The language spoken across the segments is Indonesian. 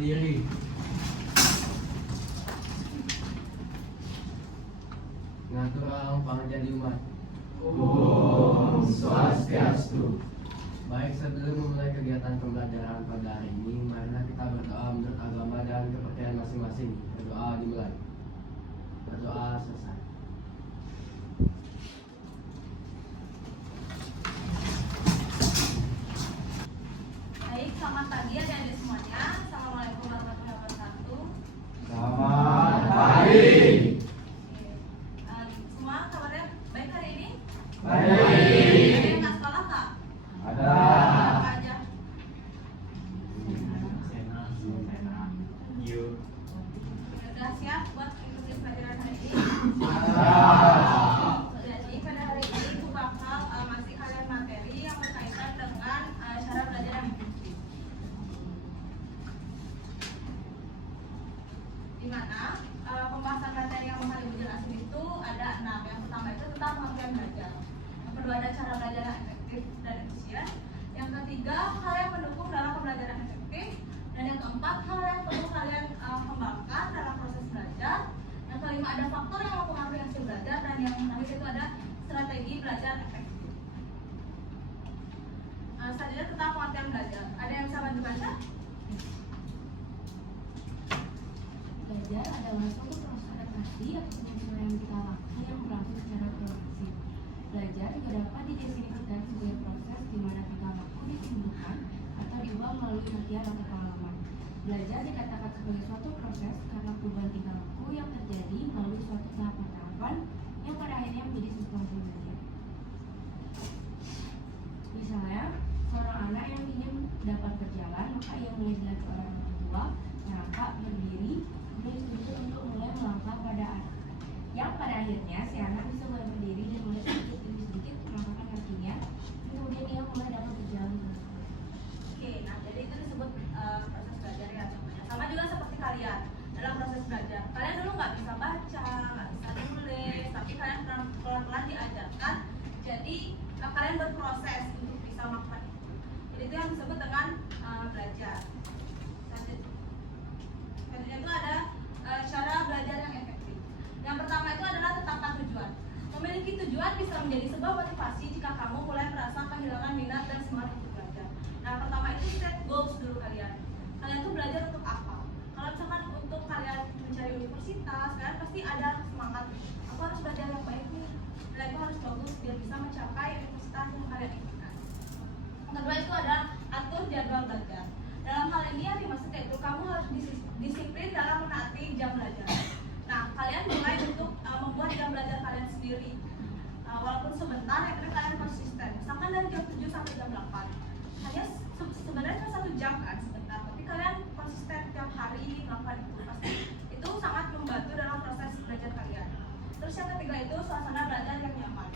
diri. Ngatur orang pangjadi umat. Om Swastiastu. Baik, sebelum memulai kegiatan pembelajaran pada hari ini, marilah kita berdoa menurut agama dan kepercayaan masing-masing. Berdoa dimulai. Berdoa selesai. Baik, selamat pagi adik-adik semuanya. Assalamualaikum warahmatullahi wabarakatuh. Selamat pagi. Semua kabarnya baik hari ini? Baik. Ada yang nggak sekolah kak? Ada. Apa aja? Sudah siap buat ikuti pelajaran hari ini? Jadi pada hari ini aku bakal masih kalian materi yang berkaitan dengan cara belajar yang efektif. Di mana pembahasan materi yang bakal ibu jelasin itu ada 6. Yang pertama itu tentang pengertian belajar. Yang kedua ada cara belajar yang efektif dan efisien. Yang ketiga hal yang mendukung dalam pembelajaran efektif. Dan yang keempat hal yang perlu kalian kembangkan dalam proses belajar. Yang kelima ada faktor yang mempengaruhi hasil belajar. Dan yang terakhir itu ada strategi belajar efektif. Selanjutnya tentang pengertian belajar. Ada yang bisa bantu baca? Belajar adalah suatu proses adaptasi atau penyesuaian yang kita lakukan yang berlangsung secara progresif. Belajar juga dapat didefinisikan sebagai proses di mana tingkah laku ditumbuhkan atau diubah melalui latihan atau pengalaman. Belajar dikatakan sebagai suatu proses karena perubahan tingkah laku yang terjadi melalui suatu tahapan-tahapan yang pada akhirnya menjadi sebuah belajar. Misalnya, seorang anak yang ingin dapat berjalan, maka ia mulai dilatih oleh orang tua, merangkak, berdiri, kemudian dituntut untuk mulai melangkah pada anak. Yang pada akhirnya si anak bisa mulai berdiri dan mulai sedikit demi sedikit melangkahkan kakinya, dan kemudian ia mulai dapat berjalan. Oke, nah jadi itu disebut proses belajar ya contohnya. Sama juga seperti kalian dalam proses belajar. Kalian dulu nggak bisa baca, nggak bisa nulis, tapi kalian pelan-pelan diajarkan. Jadi kalian berproses untuk bisa melakukan itu. Jadi itu yang disebut dengan belajar. Selanjutnya itu ada cara belajar yang efektif. Yang pertama itu adalah tetapkan tujuan. Memiliki tujuan bisa menjadi sebuah motivasi jika kamu mulai merasa kehilangan minat dan semangat untuk belajar. Nah, pertama itu set goals dulu kalian. Kalian tuh belajar untuk apa? Kalau misalkan untuk kalian mencari universitas, kalian pasti ada semangat. Aku harus belajar yang baik nih. Dan itu harus bagus biar bisa mencapai universitas yang kalian inginkan. Yang kedua itu adalah atur jadwal belajar. Dalam hal ini yang dimaksud yaitu kamu harus disiplin dalam menaati jam belajar. Nah, kalian mulai untuk membuat jam belajar kalian sendiri. Walaupun sebentar, ya kalian konsisten. Misalkan dari jam 7 sampai jam 8. Hanya sebenarnya cuma 1 jam kan sebentar, tapi kalian konsisten tiap hari melakukan itu pasti itu sangat membantu dalam proses belajar kalian. Terus yang ketiga itu suasana belajar yang nyaman.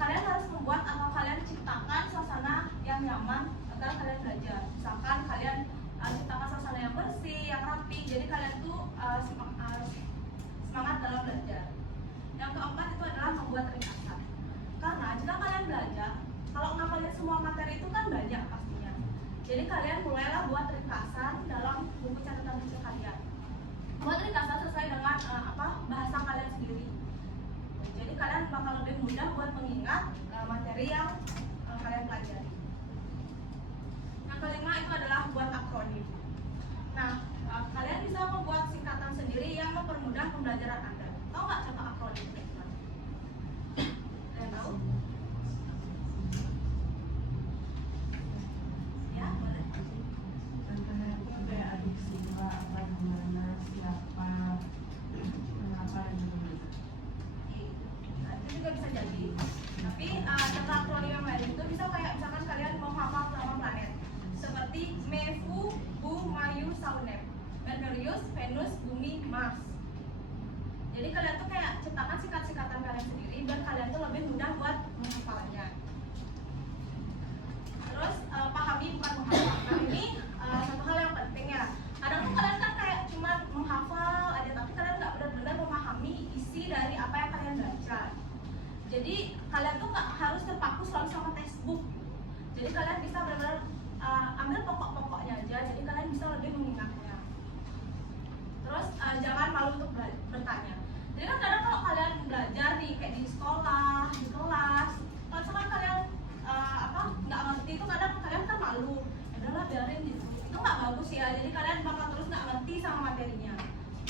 Kalian harus membuat atau kalian ciptakan suasana yang nyaman agar kalian belajar. Misalkan kalian ciptakan suasana yang bersih, yang rapi, jadi kalian tuh semangat dalam belajar. Yang keempat itu adalah membuat ringkasan. Karena jika kalian belajar, kalau ngapalin semua materi itu kan banyak pastinya. Jadi kalian mulailah buat ringkasan dalam buku catatan kecil kalian. Buat ringkasan sesuai dengan bahasa kalian sendiri. Jadi kalian bakal lebih mudah buat mengingat materi yang kalian pelajari. Yang kelima itu adalah buat akronim. Nah, kalian bisa membuat singkatan sendiri yang mempermudah pembelajaran Anda. Tahu nggak contoh akronim? Kalian tahu? Ya, boleh. Contohnya kayak adiksi, apa, gimana, siapa, kenapa, dan bagaimana. Nah, itu juga bisa jadi. Tapi contoh akronim yang lain itu bisa kayak misalkan kalian mau hafal nama planet seperti Mefu, Bu, Mayu, Saunep, Merkurius, Venus, Bumi, Mars. Jadi kalian tuh kayak ciptakan singkat-singkatan kalian sendiri biar kalian tuh lebih mudah buat menghafalnya. Terus pahami bukan menghafal. Nah ini satu hal yang penting ya. Kadang tuh kalian kan kayak cuma menghafal aja, tapi kalian nggak benar-benar memahami isi dari apa yang kalian baca. Jadi kalian tuh nggak harus terpaku selalu sama textbook. Jadi kalian bisa benar-benar ambil pokok-pokoknya aja. Jadi kalian bisa lebih mengingatnya. biarin gitu, itu nggak bagus ya. Jadi kalian bakal terus nggak ngerti sama materinya.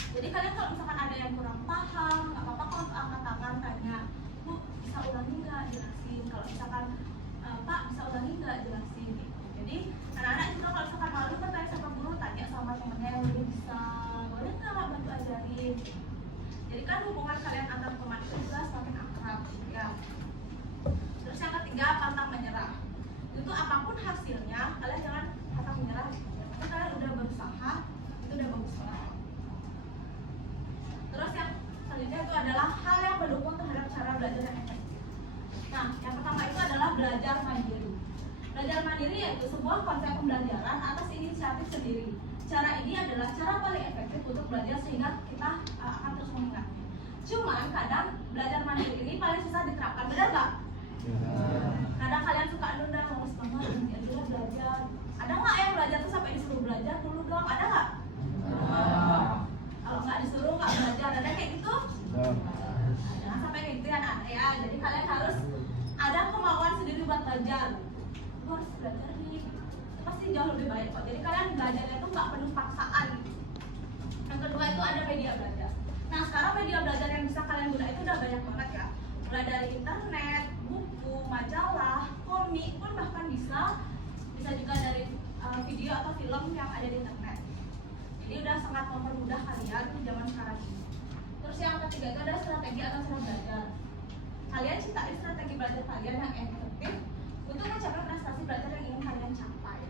Jadi kalian kalau misalkan ada yang kurang paham, nggak apa-apa kalau angkat tangan tanya, Bu bisa ulangi nggak, jelasin. Kalau misalkan Pak bisa ulangi nggak, jelasin gitu. Jadi anak-anak juga kalau misalkan malu kan tanya sama guru, tanya sama temennya yang lebih bisa, boleh nggak bantu ajarin. Jadi kan hubungan kalian antar teman itu juga semakin akrab ya. Terus yang ketiga, pantang menyerah. Itu apapun hasilnya kalian jangan pantang menyerah. Kalau kalian udah berusaha itu udah bagus banget. Terus yang selanjutnya itu adalah hal yang mendukung terhadap cara belajar yang efektif. Nah, yang pertama itu adalah belajar mandiri. Belajar mandiri yaitu sebuah konsep pembelajaran atas inisiatif sendiri. Cara ini adalah cara paling efektif untuk belajar sehingga kita akan terus mengingatnya. Cuman kadang belajar mandiri ini paling susah diterapkan, benar nggak? Kadang kalian suka nunda, males banget, ya dulu belajar. Ada nggak yang belajar tuh sampai disuruh belajar dulu dong? Ada nggak? Kalau nggak disuruh nggak belajar, ada kayak gitu? Jangan sampai kayak gitu ya anak ya. Jadi kalian harus ada kemauan sendiri buat belajar. Lu harus belajar nih, itu pasti jauh lebih baik kok. Jadi kalian belajarnya tuh nggak penuh paksaan. Yang kedua itu ada media belajar. Nah sekarang media belajar yang bisa kalian guna itu udah banyak banget ya. Mulai dari internet, buku, majalah, komik pun bahkan bisa juga dari video atau film yang ada di internet. Jadi udah sangat mempermudah kalian di zaman sekarang ini. Terus yang ketiga itu ada strategi atau cara belajar. Kalian ciptain strategi belajar kalian yang efektif untuk mencapai prestasi belajar yang ingin kalian capai.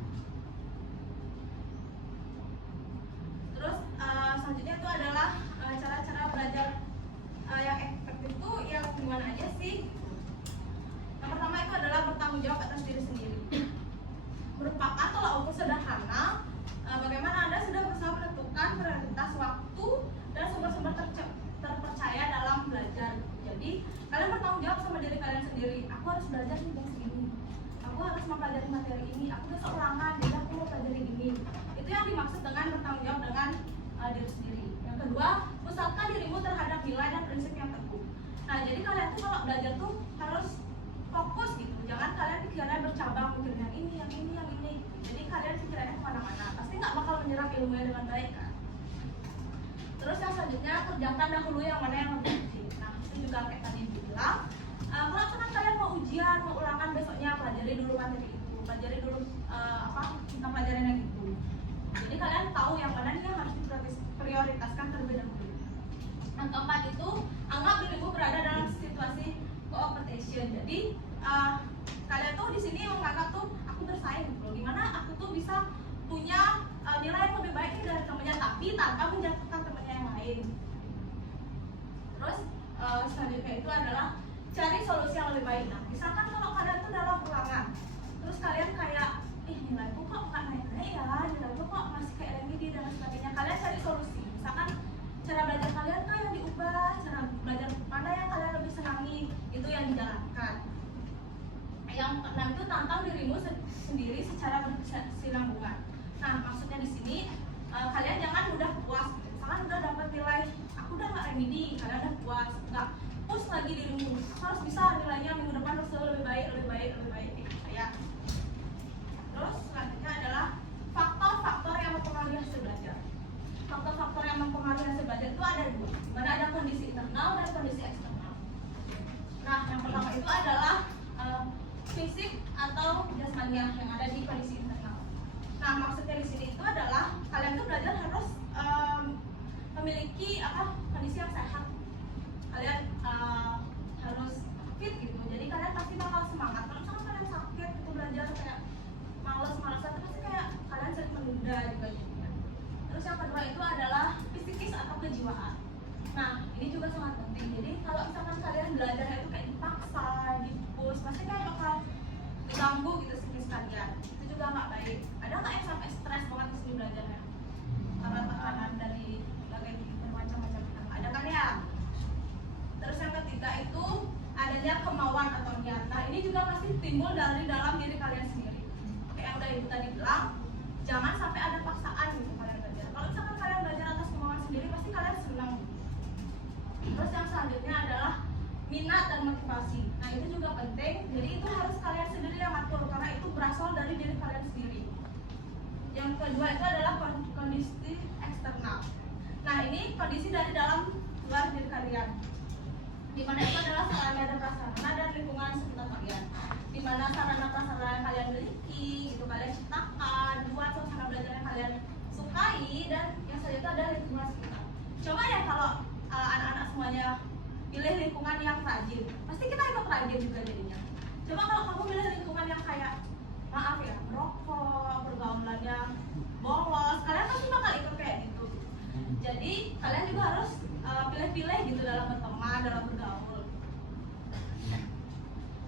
Terus selanjutnya itu adalah cara-cara belajar yang efektif itu yang gimana aja sih? Yang pertama itu adalah bertanggung jawab atas diri sendiri. Merupakan tolak ukur sederhana bagaimana Anda sudah berusaha menentukan prioritas waktu dan sumber-sumber terpercaya dalam belajar. Jadi kalian bertanggung jawab sama diri kalian sendiri. Aku harus belajar nih jam segini. Aku harus mempelajari materi ini. Aku besok ulangan, jadi aku mau pelajari ini. Itu yang dimaksud dengan bertanggung jawab dengan diri sendiri. Yang kedua, pusatkan dirimu terhadap nilai dan prinsip yang teguh. Nah, jadi kalian tuh kalau belajar tuh harus fokus gitu. Jangan kalian pikirannya bercabang, mikir yang ini, yang ini, yang ini. Jadi kalian pikirannya kemana-mana. Pasti nggak bakal menyerap ilmunya dengan baik kan. Terus yang selanjutnya, kerjakan dahulu yang mana yang lebih penting. Nah, itu juga kayak tadi bilang. Kalau misalkan kalian mau ujian, mau ulangan besoknya, pelajari dulu materi itu, pelajari dulu tentang pelajaran yang itu. Jadi kalian tahu yang mana nih yang harus diprioritaskan terlebih dahulu. Yang keempat itu, anggap dirimu berada dalam situasi competition. Jadi kalian tuh di sini menganggap tuh aku bersaing gitu. Gimana aku tuh bisa punya nilai yang lebih baik dari temennya, tapi tanpa menjatuhkan temennya yang lain. Terus selanjutnya itu adalah cari solusi yang lebih baik. Nah, misalkan kalau kalian tuh dalam ulangan, terus kalian kayak, nilaiku kok nggak naik-naik ya, nilaiku kok masih kayak remedi dan sebagainya. Kalian cari solusi. Misalkan cara belajar kalian tuh yang diubah, cara belajar mana yang kalian lebih senangi, itu yang dijalankan. Yang keenam itu tantang dirimu sendiri secara berkesinambungan. Nah, maksudnya di sini kalian jangan mudah puas. Misalkan udah dapat nilai, aku udah nggak remedi, kalian udah puas, nggak push lagi dirimu. Harus bisa nilainya minggu depan harus lebih baik gitu ya. Terus selanjutnya adalah faktor-faktor yang mempengaruhi hasil belajar. Faktor-faktor yang mempengaruhi hasil belajar itu ada dua, mana ada kondisi internal dan kondisi eksternal. Nah, yang pertama itu adalah fisik atau jasmaniah yang ada di kondisi internal. Nah, maksudnya di sini itu adalah kalian tuh belajar harus memiliki kondisi yang sehat. Kalian harus fit gitu. Jadi kalian pasti bakal semangat. Kalau misalkan kalian sakit itu belajar kayak males-malesan, itu pasti kayak kalian sering menunda juga gitu. Terus yang kedua itu adalah psikis atau kejiwaan. Nah, ini juga sangat penting. Jadi kalau misalkan kalian belajar itu kayak dipaksa, dipush, pasti kayak bakal diganggu gitu psikis kalian. Itu juga nggak baik. Ada nggak yang sampai stres banget di sini belajarnya? Karena tekanan dari bermacam-macam. Ada kan ya? Terus yang ketiga itu adanya kemauan atau niat. Nah, ini juga pasti timbul dari dalam diri kalian sendiri. Kayak yang udah ibu tadi bilang, jangan sampai ada paksaan gitu kalian belajar. Kalau misalkan kalian belajar atas kemauan sendiri, pasti kalian senang. Terus yang selanjutnya adalah minat dan motivasi. Nah, itu juga penting. Jadi itu harus kalian sendiri yang atur karena itu berasal dari diri kalian sendiri. Yang kedua itu adalah kondisi eksternal. Nah, ini kondisi dari dalam luar diri kalian. Di mana itu adalah sarana dan prasarana dan lingkungan sekitar kalian. Di mana sarana prasarana yang kalian miliki, itu kalian ciptakan, buat suasana belajar yang kalian sukai, dan yang selanjutnya itu adalah lingkungan sekitar. Coba ya kalau anak-anak semuanya pilih lingkungan yang rajin, pasti kita ikut rajin juga jadinya. Coba kalau kamu pilih lingkungan yang kayak maaf ya, merokok, pergaulannya bolos, kalian pasti bakal ikut kayak gitu. Jadi kalian juga harus pilih-pilih gitu dalam berteman, dalam bergaul.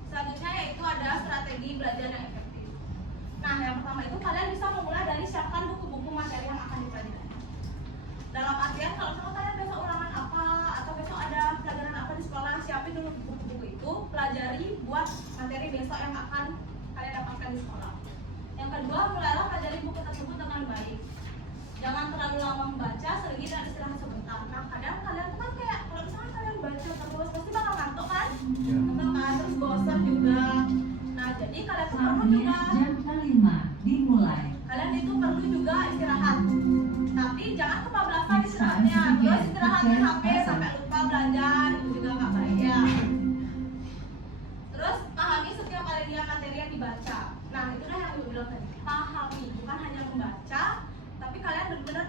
Selanjutnya yaitu ada strategi belajar yang efektif. Nah, yang pertama itu kalian bisa memulai dari siapkan buku-buku materi yang akan dipelajari. Dalam artian kalau misalnya kalian besok ulangan apa atau besok ada pelajaran apa di sekolah, siapin dulu buku-buku itu, pelajari buat materi besok yang akan kalian dapatkan di sekolah. Yang kedua, mulailah pelajari buku tersebut dengan baik. Jangan terlalu lama membaca, selagi dan istirahat sebentar. Nah, kadang kalian tuh kan kayak kalau misalnya kalian baca terus pasti bakal ngantuk kan? Ngantuk kan, terus bosan juga. Nah, jadi kalian tuh perlu juga jam 5 dimulai. kalian itu perlu juga istirahat. Tapi jangan kebablasan istirahatnya. Terus istirahatnya HP sampai lupa belajar, itu juga nggak baik ya. Terus pahami setiap alinea materi yang dibaca. Nah, itulah yang Ibu bilang tadi. Pahami, bukan hanya membaca, tapi kalian benar-benar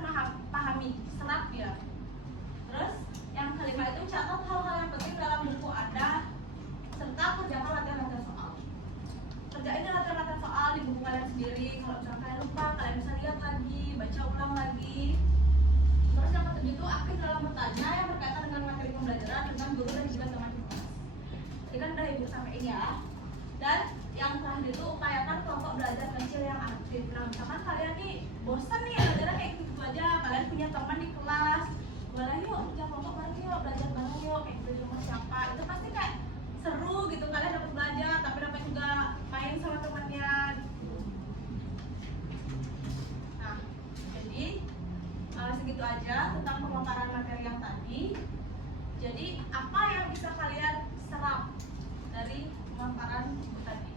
pahami, serap ya. Terus yang kelima itu catat hal-hal yang penting dalam buku Anda serta kerjakan latihan-latihan soal. Kerjain latihan-latihan soal di buku kalian sendiri. Kalau misalnya kalian lupa, kalian bisa lihat lagi, baca ulang lagi. Terus yang ketujuh itu aktif dalam bertanya yang berkaitan dengan materi pembelajaran dengan guru dan juga teman kelas. Ini kan udah Ibu sampaikan ya. Dan yang terakhir itu upayakan kelompok belajar kecil yang aktif. Nah, misalkan kalian nih bosan nih belajarnya kayak gitu aja, kalian punya teman di kelas, boleh yuk kerja kelompok bareng yuk, belajar bareng yuk, kayak gitu di rumah siapa, itu pasti kayak seru gitu, kalian dapat belajar tapi dapat juga main sama temannya. Nah, jadi segitu aja tentang pemaparan materi yang tadi. Jadi apa yang bisa kalian serap dari pemaparan buku tadi?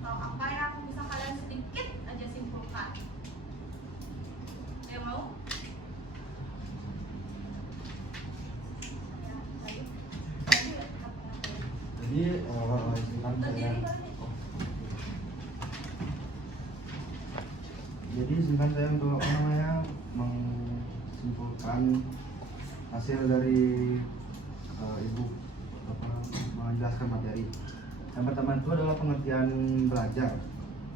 Atau apa yang bisa kalian sedikit aja simpulkan? Ada yang mau? Ya, baik. Jadi izinkan saya. Jadi izinkan saya untuk menyimpulkan hasil dari Ibu menjelaskan materi. Yang pertama itu adalah pengertian belajar.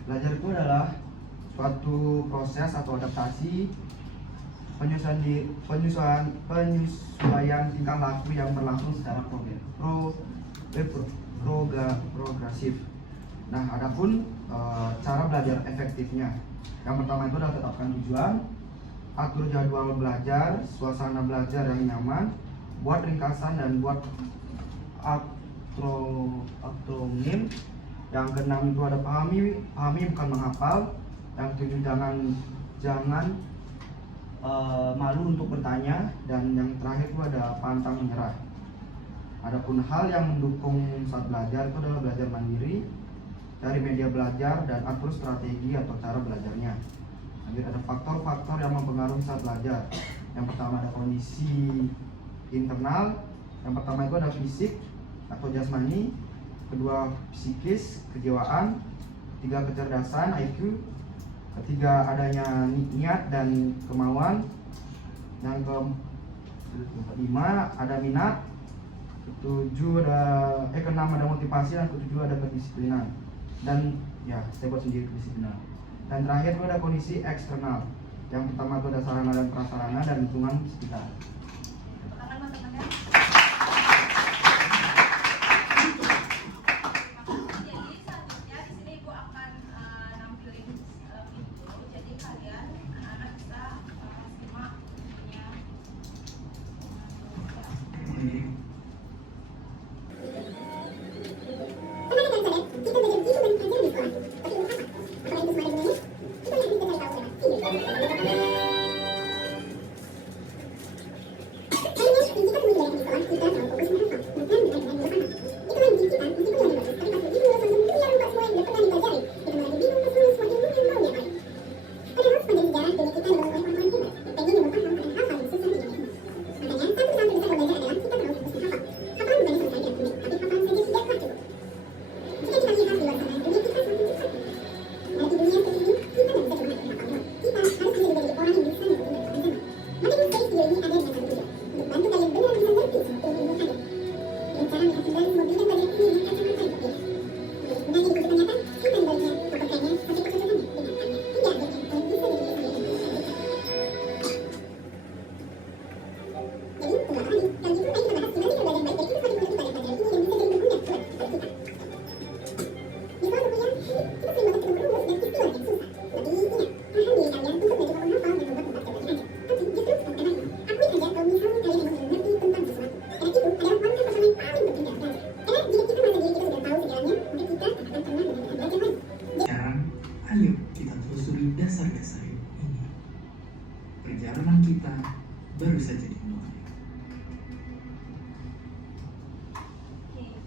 Belajar itu adalah suatu proses atau adaptasi penyesuaian tingkah laku yang berlangsung secara progresif. Nah, adapun cara belajar efektifnya. Yang pertama itu adalah tetapkan tujuan, atur jadwal belajar, suasana belajar yang nyaman, buat ringkasan dan buat akronim. Yang keenam itu ada pahami bukan menghafal. Yang ketujuh jangan malu untuk bertanya, dan yang terakhir itu ada pantang menyerah. Adapun hal yang mendukung saat belajar itu adalah belajar mandiri, cari media belajar, dan atur strategi atau cara belajarnya. Lanjut, ada faktor-faktor yang mempengaruhi saat belajar. Yang pertama ada kondisi internal. Yang pertama itu ada fisik atau jasmani, kedua psikis, kejiwaan, ketiga kecerdasan IQ, ketiga adanya niat dan kemauan, yang kelima ada minat, keenam ada motivasi, dan ketujuh ada kedisiplinan. Dan ya, saya buat sendiri kedisiplinan. Dan terakhir itu ada kondisi eksternal. Yang pertama itu ada sarana dan prasarana dan lingkungan sekitar. Ayo kita telusuri dasar-dasar ilmu ini. Perjalanan kita baru saja dimulai. Oke,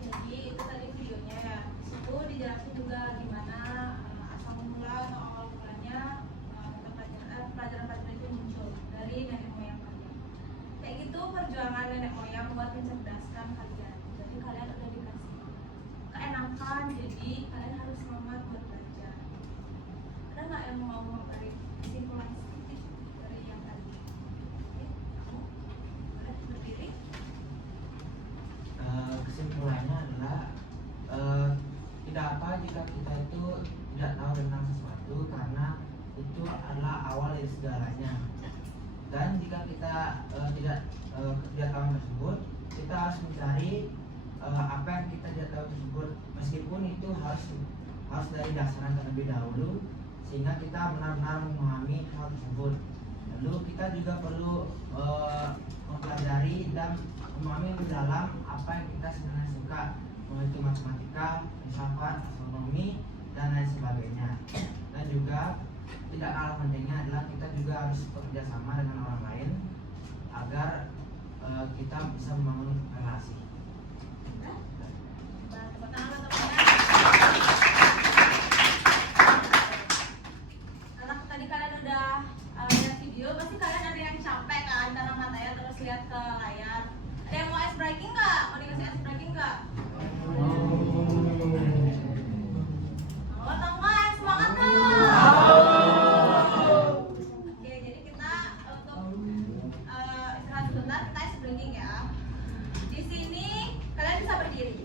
jadi itu tadi videonya ya. Di situ dijelasin juga gimana asal mula atau awal mulanya pelajaran-pelajaran itu muncul dari nenek moyang kalian. Kayak gitu perjuangan nenek moyang buat mencerdaskan kalian. Jadi kalian udah dikasih keenakan, jadi kalian harus semangat buat belajar. Ada nggak yang mau memberi kesimpulan sedikit dari yang tadi? Oke, kamu boleh berdiri. Kesimpulannya adalah tidak apa jika kita itu tidak tahu tentang sesuatu, karena itu adalah awal dari segalanya. Dan jika kita tidak tahu tersebut, kita harus mencari apa yang kita tidak tahu tersebut, meskipun itu harus dari dasaran terlebih dahulu, sehingga kita benar-benar memahami hal tersebut. Lalu kita juga perlu mempelajari dan memahami lebih dalam apa yang kita sebenarnya suka, yaitu matematika, filsafat, astronomi, dan lain sebagainya. Dan juga tidak kalah pentingnya adalah kita juga harus bekerja sama dengan orang lain agar kita bisa membangun relasi. Tepuk tangan untuk teman-teman. Karena tadi kalian udah lihat video, pasti kalian ada yang capek kan karena matanya terus lihat ke layar. Ada yang mau ice breaking nggak? Mau dikasih ice breaking nggak? Mau atau enggak? Semangat nggak? Oke, jadi kita untuk istirahat sebentar, kita ice breaking ya. Di sini kalian bisa berdiri.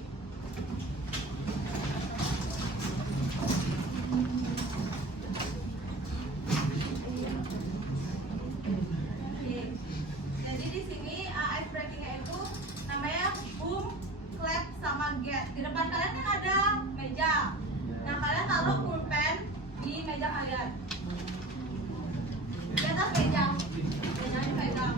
Oke. Jadi di sini ice breakingnya itu namanya boom, clap, sama get. Di depan kalian kan ada meja. Nah, kalian taruh pulpen di meja kalian. Di atas meja. Mejanya dipegang.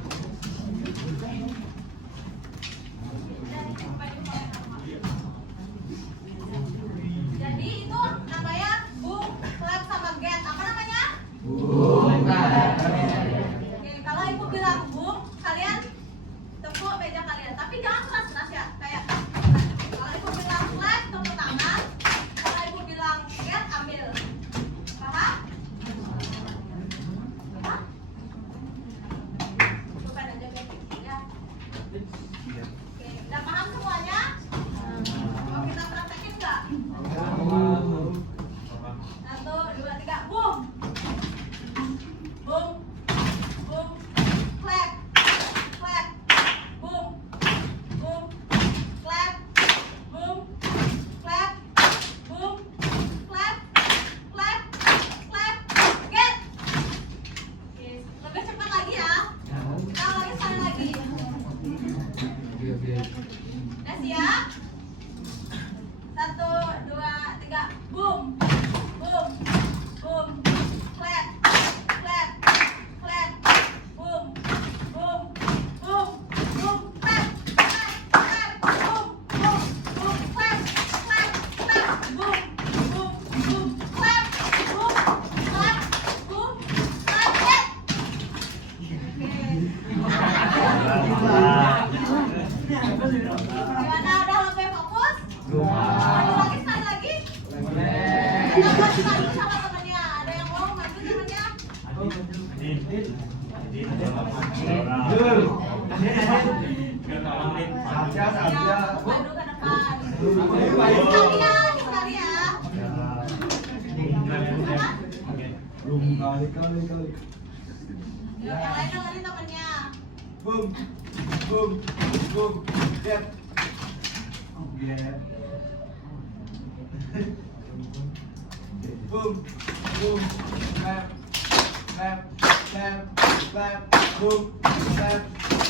Jadi itu namanya boom, clap, sama get. Apa namanya? Oke, kalau ibu bilang boom, kalian tepuk meja kalian. Tapi jangan keras-keras ya. Kayak kalau ibu bilang clap, tepuk tangan. Kalau ibu bilang get, ambil. Paham? Paham? Bukan aja basic ya. Oke, udah paham semuanya? Mau kita praktekin nggak? 1, 2, 3, boom. Boom, boom, clap, clap, boom, boom, clap, boom, clap, boom, clap, clap, clap, get. Oke, lebih cepat lagi ya. Kita ulangi sekali lagi. Udah siap? 1, 2, 3, boom, boom, boom, clap, clap, clap, boom, boom, boom, boom, clap, clap, clap, boom, boom, boom, clap, clap, clap, boom, boom, boom, clap, boom, clap, boom, clap, get. Gimana, udah sampai fokus? Lanjut lagi sekali lagi? Kita bantu sama temennya. Ada yang mau bantu temennya? Ya, bantu ke depan. Sekali ya, sekali ya. Yang lain dengerin temennya. Boom, boom, boom, get. Boom, boom, clap, clap, clap, clap, boom, clap,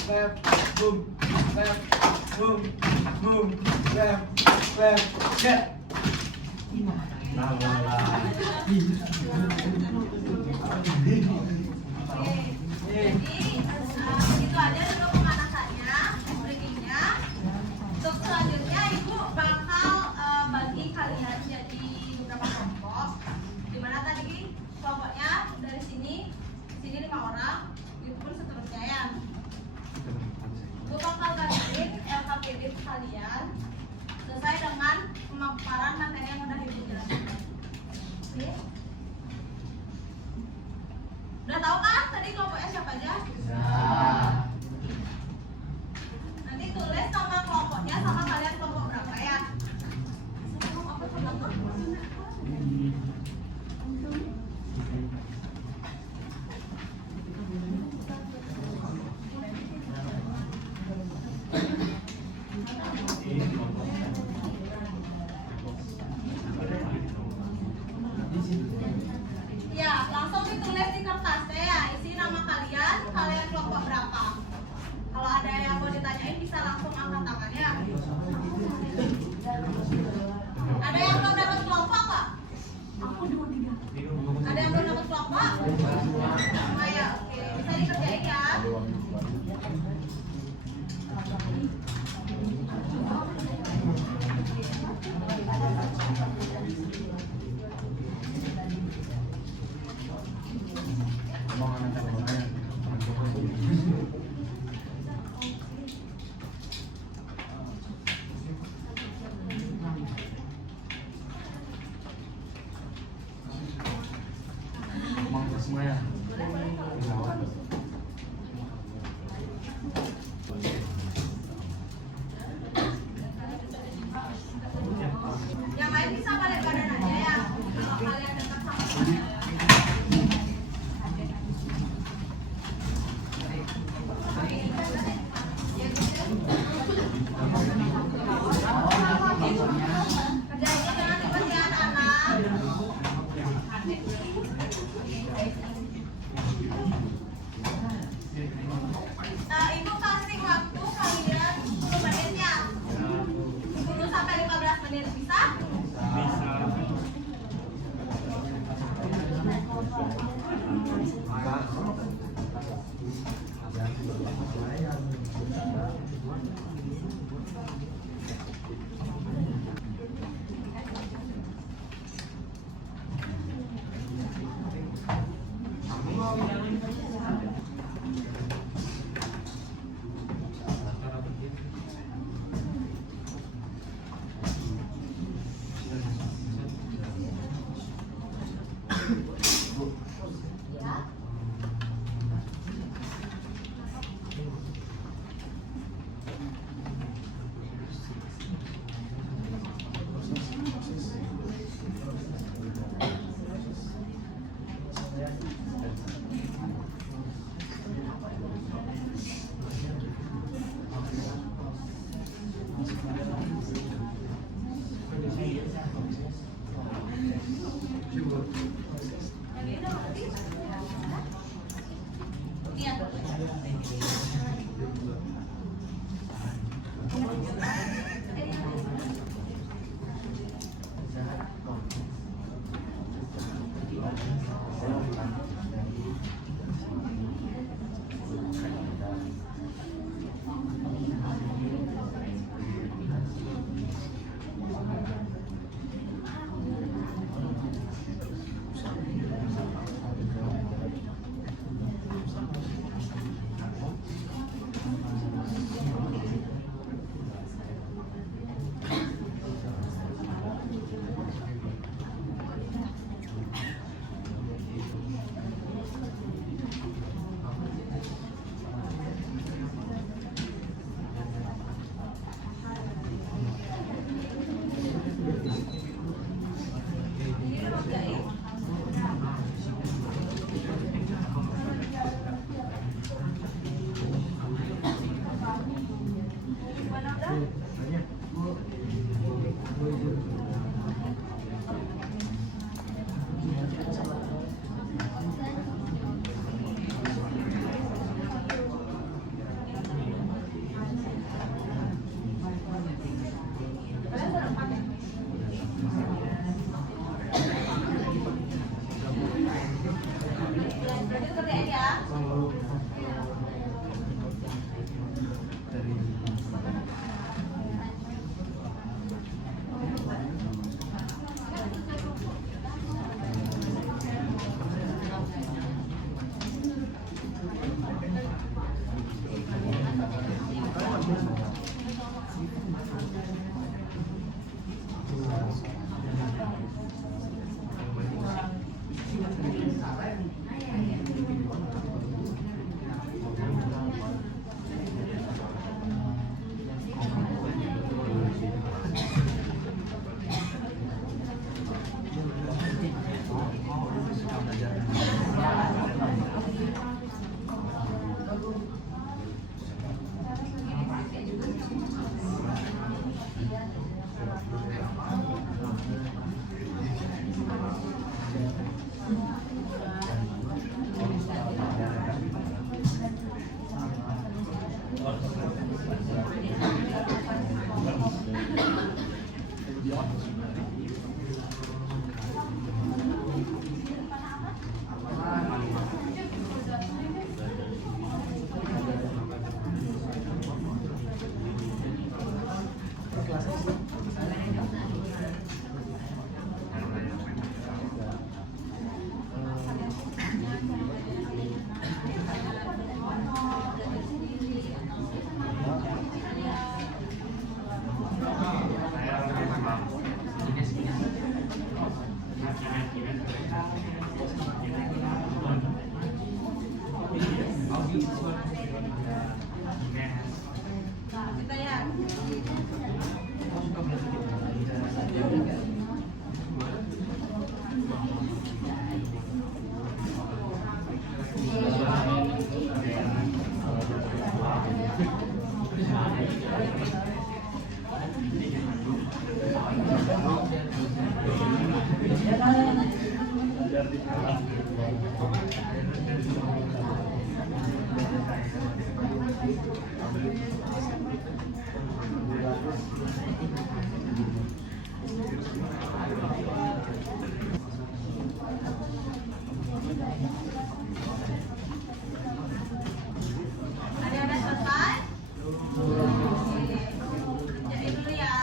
clap, boom, clap, boom, boom, clap, clap, get. Jadi begitu aja dulu pemanasannya, breakingnya. Untuk selanjutnya ibu bakal bagi kalian jadi beberapa kelompok. Udah tahu kan tadi kelompoknya siapa aja? Nanti tulis sama kelompoknya sama kalian kelompok berapa ya? Ya, langsung ditulis di kertasnya ya, isi nama kalian, kalian kelompok berapa. Kalau ada yang mau ditanyain bisa langsung angkat tangan ya. Ada yang belum dapat kelompok nggak? Ada yang belum dapat kelompok? Nah, ya, oke, bisa dikerjain ya. Semuanya. Yang lain bisa balik badan aja ya. Kalau kalian dekat sama teman. Kerjainnya jangan ribet ya anak-anak. Ibu kasih waktu kalian 10 menit ya. 10 sampai 15 menit bisa? kita ya. Ada selesai? Oke. Kerjain dulu ya.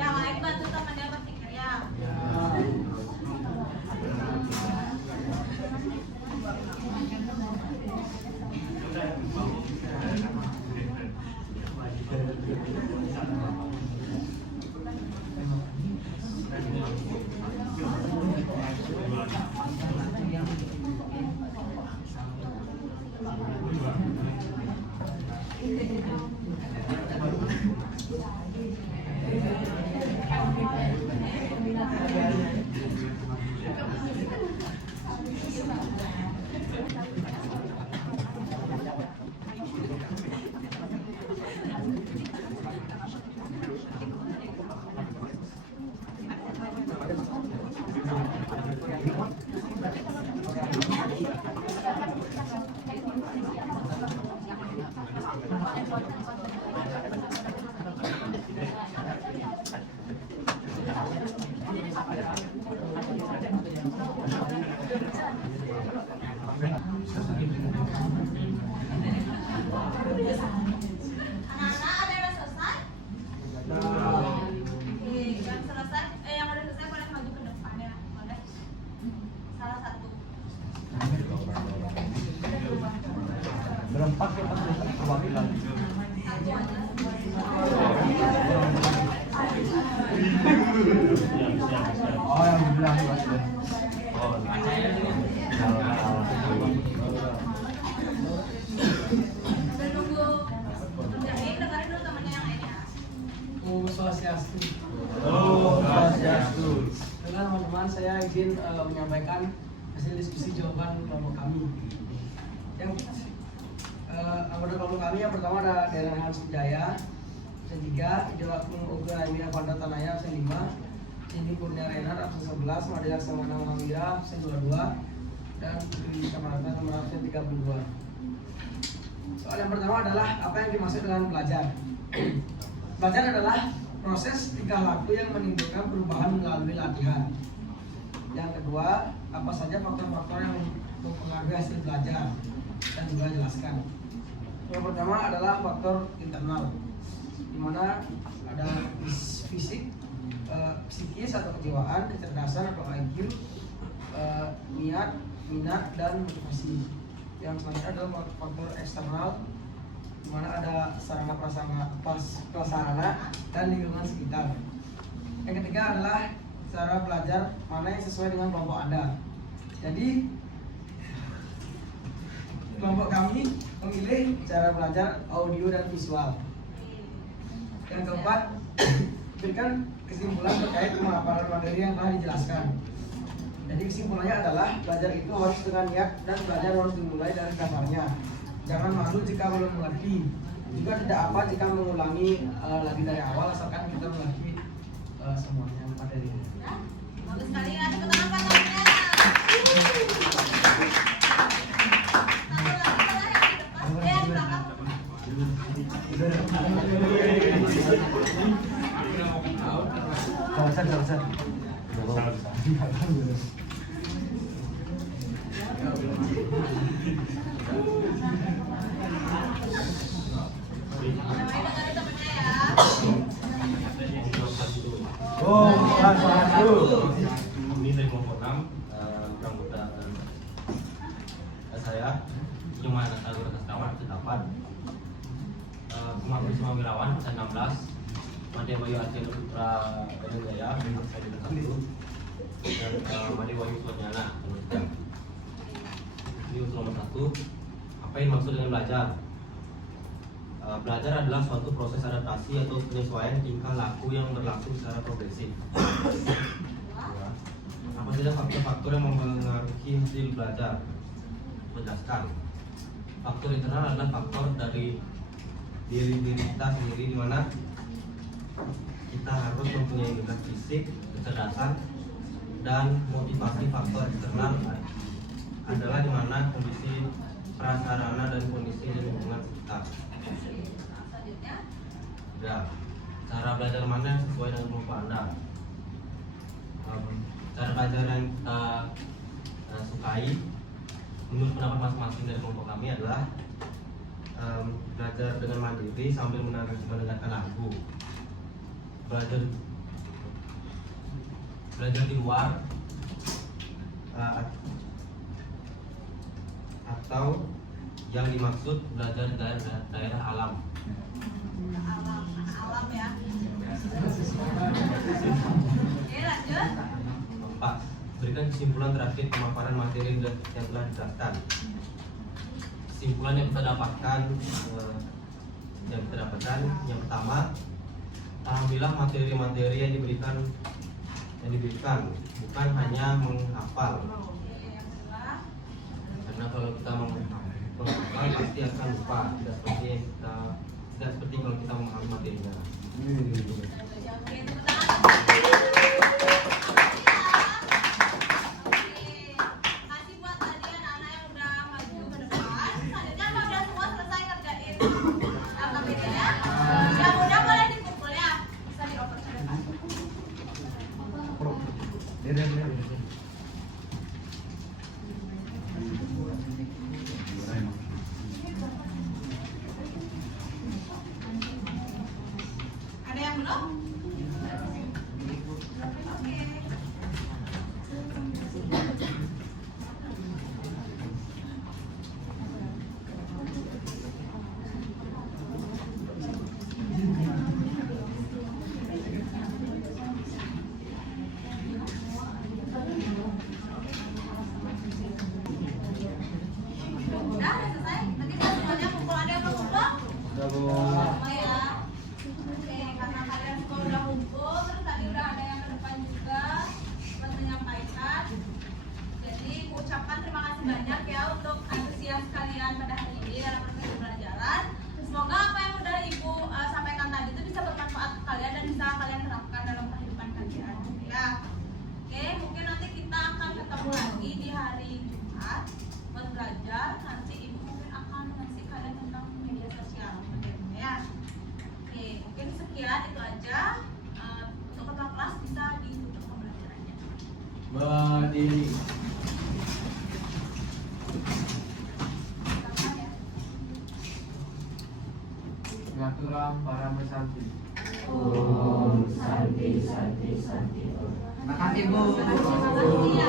Yang lain bantu temannya berpikir ya. Anak-anak ada yang selesai? Oke, yang selesai, yang udah selesai boleh maju ke depan ya, boleh. Salah satu. Berempat ya Pak perwakilan. Satu aja. Oh yang dibilang Mas. Menunggu kerjain, dengerin dulu temennya yang lain ya. Om Swastiastu. Oh, Swastiastu. Dengan teman-teman saya izin menyampaikan hasil diskusi jawaban kelompok kami. Yang anggota kelompok kami yang pertama ada Deren Hans Jaya, absen 3, Idolakum Uga Emia Panda Tanaya, absen 5, Cindy Kurnia Renar, absen 11, Madya Samana Mawira, absen 22, dan Dwi Kamarata nomor absen 32. Soal yang pertama adalah apa yang dimaksud dengan belajar. Belajar adalah proses tingkah laku yang menimbulkan perubahan melalui latihan. Yang kedua, apa saja faktor-faktor yang mempengaruhi hasil belajar dan juga jelaskan. Yang pertama adalah faktor internal, di mana ada fisik, psikis atau kejiwaan, kecerdasan atau IQ, niat, minat, dan motivasi. Yang selanjutnya adalah faktor eksternal, di mana ada sarana prasarana dan lingkungan sekitar. Yang ketiga adalah cara belajar mana yang sesuai dengan kelompok Anda. Jadi kelompok kami memilih cara belajar audio dan visual. Yang keempat, berikan kesimpulan terkait pemaparan materi yang telah dijelaskan. Jadi kesimpulannya adalah belajar itu harus dengan niat dan belajar harus dimulai dari dasarnya. Jangan malu jika belum mengerti. Juga tidak apa jika mengulangi lagi dari awal asalkan kita mengerti semuanya materi. Bagus sekali, ada ketangan temennya. Selesai. dengerin temennya ya. Oh, kelas 1. Ini dari kelompok 6 Pramuda saya cuma anak anggota kawan terdapat Kumaku Isma Wirawan 16 Made Bayu Aceh Putra Jaya saya di 1 dan Made Bayu Sonyana ini usul nomor 1. Apa yang maksud dengan belajar? Belajar adalah suatu proses adaptasi atau penyesuaian tingkah laku yang berlangsung secara progresif. Apa saja faktor-faktor yang mempengaruhi hasil belajar? Menjelaskan. Faktor internal adalah faktor dari diri kita sendiri, di mana kita harus mempunyai integritas fisik, kecerdasan, dan motivasi. Faktor eksternal adalah di mana kondisi prasarana dan kondisi di lingkungan sekitar. Selanjutnya, Ya, cara belajar mana yang sesuai dengan kelompok Anda? Cara belajar yang kita sukai menurut pendapat masing-masing dari kelompok kami adalah belajar dengan mandiri sambil mendengarkan lagu, belajar di luar, atau yang dimaksud belajar dari daerah alam. alam ya. Oke, lanjut. 4. Berikan kesimpulan terakhir pemaparan materi yang telah dijelaskan. Kesimpulan yang kita dapatkan, yang pertama, pahamilah materi-materi yang diberikan, bukan hanya menghafal. Oke, yang kedua. Karena kalau kita menghafal pasti akan lupa, tidak seperti kalau kita memahami materinya. Oke, tepuk tangan. Kasih buat tadi anak-anak yang udah maju ke depan. Selanjutnya kalau udah semua selesai ngerjain LKPD-nya, yang udah boleh dikumpul ya. Bisa dioper ke depan. Ada yang belum? Oke. Udah selesai? Nanti kita semuanya kumpul. Ada yang belum kumpul? Semua ya. Oke, karena kalian semua udah kumpul, terus tadi udah ada yang ke depan juga buat menyampaikan. Jadi, ucapkan terima kasih banyak ya untuk antusias kalian pada hari ini dalam proses pembelajaran. Semoga apa yang udah Ibu sampaikan tadi itu bisa bermanfaat untuk kalian dan bisa kalian terapkan dalam kehidupan kalian. Ya. Oke, mungkin nanti kita akan ketemu lagi di hari Jumat buat belajar. Nanti Ibu mungkin akan ngasih kalian tentang media sosial ya. Oke, mungkin sekian itu aja. Untuk ketua kelas bisa ditutup pembelajarannya. Berdiri. Silakan ya. Ngaturam para bersantri. Om Santi Santi Santi. Makasih Bu. Terima kasih ya.